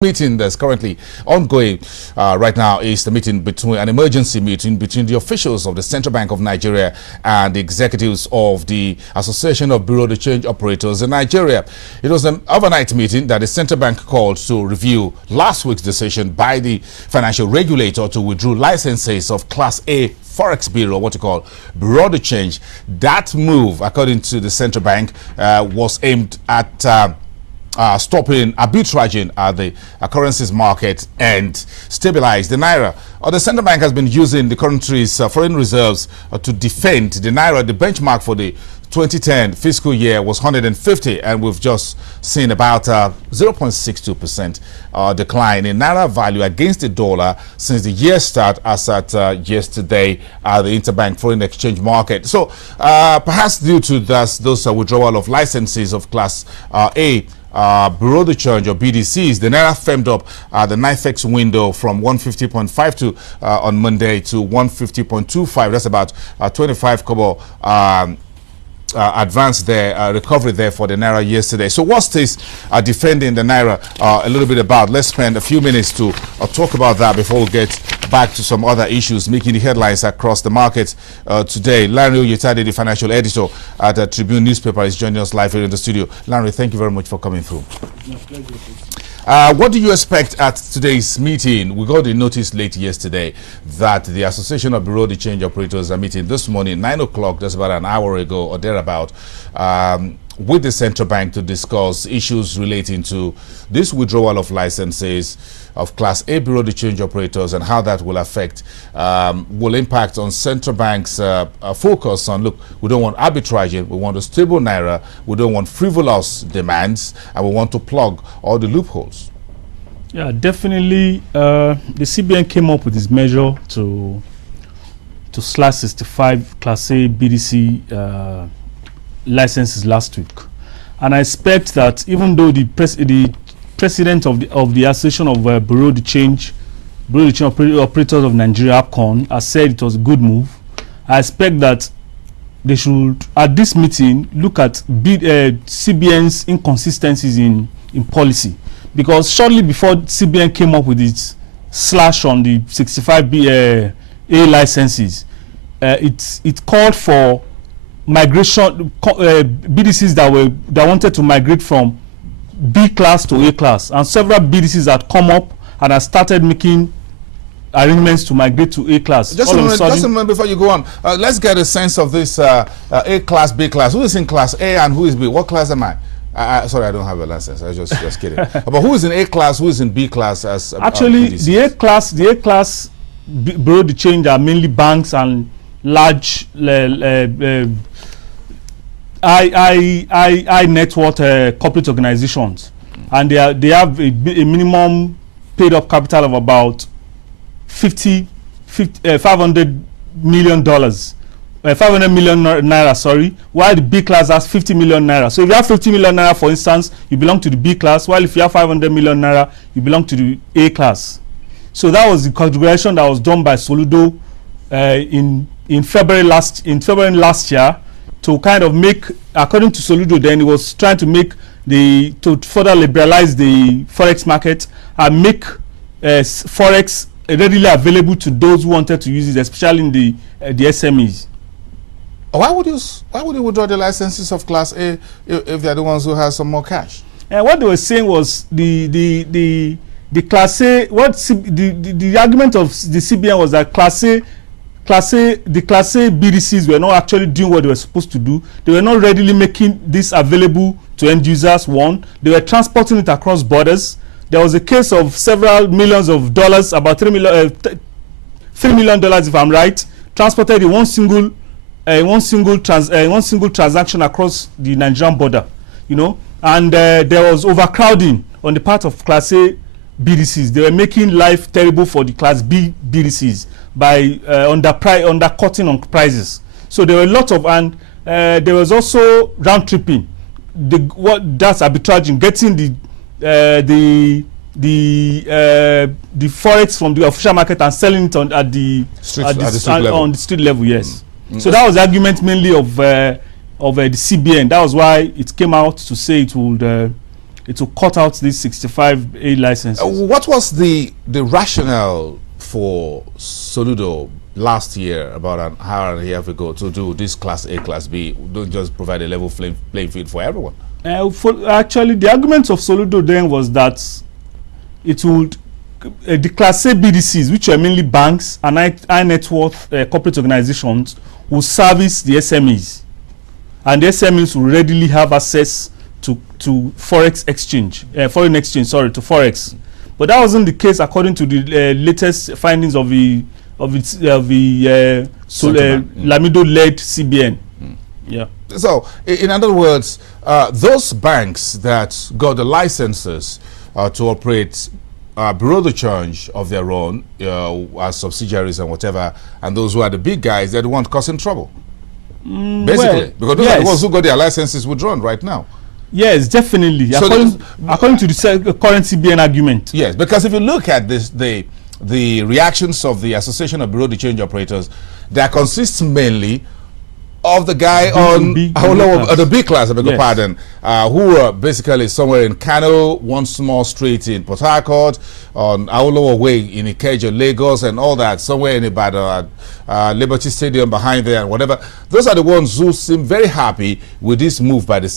Meeting that's currently ongoing right now is the meeting between an emergency meeting between the officials of the Central Bank of Nigeria and the executives of the Association of Bureau de Change Operators in Nigeria. It was an overnight meeting that the Central Bank called to review last week's decision by the financial regulator to withdraw licenses of Class A Forex Bureau, what you call Bureau de Change. That move, according to the Central Bank, was aimed at stopping arbitraging at the currencies market and stabilize the naira. The central bank has been using the country's foreign reserves to defend the naira. The benchmark for the 2010 fiscal year was 150, and we've just seen about 0.62% decline in naira value against the dollar since the year start, as at yesterday at the interbank foreign exchange market. So perhaps due to those withdrawal of licenses of Class A Bureau de Change or BDCs, the naira firmed up the NIFEX window from 150.52 on Monday to 150.25. That's about 25 kobo advance there, recovery there for the naira yesterday. So what's this defending the naira a little bit about? Let's spend a few minutes to talk about that before we get back to some other issues making the headlines across the market today. Lanre Oyetade, the financial editor at the Tribune newspaper, is joining us live here in the studio. Lanre, thank you very much for coming through. What do you expect at today's meeting? We got the notice late yesterday that the Association of Bureau de Change Operators are meeting this morning, 9 o'clock, just about an hour ago or thereabout, with the central bank to discuss issues relating to this withdrawal of licenses of Class A Bureau de Change Operators and how that will affect, will impact on central bank's focus on, look, we don't want arbitraging, we want a stable naira, we don't want frivolous demands, and we want to plug all the loopholes. Yeah, definitely. The CBN came up with this measure to slash 65 Class A BDC licenses last week, and I expect that even though the president of the Association of Bureau de Change Operators of Nigeria, APCON, has said it was a good move, I expect that they should, at this meeting, look at CBN's inconsistencies in policy, because shortly before CBN came up with its slash on the 65 A licenses, it called for migration, BDCs that wanted to migrate from B class to A class, and several BDCs had come up and have started making arrangements to migrate to A class. Just a moment before you go on, let's get a sense of this A class, B class. Who is in Class A and who is B? What class am I? Sorry, I don't have a license. I was just kidding. But who is in A class? Who is in B class? As actually, the A class Bureau de Change are mainly banks and large high net worth corporate organizations, and they have a minimum paid up capital of about $500 million, 500 million naira, sorry, while the B class has 50 million naira. So if you have 50 million naira, for instance, you belong to the B class, while if you have 500 million naira, you belong to the A class. So that was the configuration that was done by Soludo in February last year, to kind of make, according to Soludo, then he was trying to make to further liberalize the forex market and make forex readily available to those who wanted to use it, especially in the SMEs. Why would you withdraw the licenses of Class A if they're the ones who have some more cash? And what they were saying was the Class A. The argument of the CBN was that the Class A BDCs were not actually doing what they were supposed to do. They were not readily making this available to end users. One, they were transporting it across borders. There was a case of several millions of dollars, about $3 million, if I'm right, transported in one single transaction across the Nigerian border. You know, and there was overcrowding on the part of Class A BDCs. They were making life terrible for the Class B BDCs by undercutting on prices. So there were a lot of, and there was also round tripping. That's arbitraging, getting the forex from the official market and selling it on the street level. Yes. So that was the argument mainly of the CBN. That was why it came out to say it would it will cut out these 65A licenses. What was the rationale for Soludo last year, about an hour and a half ago, to do this Class A, Class B? Don't just provide a level playing field for everyone. Actually, the argument of Soludo then was that it would the Class A BDCs, which are mainly banks and high net worth corporate organizations, will service the SMEs, and the SMEs will readily have access to forex exchange, foreign exchange, sorry, to forex. But that wasn't the case according to the latest findings of the Lamido-led CBN. Yeah. So, in other words, those banks that got the licenses to operate bureau de change of their own, as subsidiaries and whatever, and those who are the big guys, they're the ones causing trouble. Basically, because those are the ones who got their licenses withdrawn right now. Yes, definitely. So according to the current CBN argument. Yes, because if you look at this, the reactions of the Association of Bureau de Change Operators, that consists mainly of the guy on the B class, I beg your pardon, who were basically somewhere in Kano, one small street in Port Harcourt, on Awolowo Way in Ikeja, Lagos, and all that, somewhere in Ibadan, Liberty Stadium behind there, and whatever. Those are the ones who seem very happy with this move by the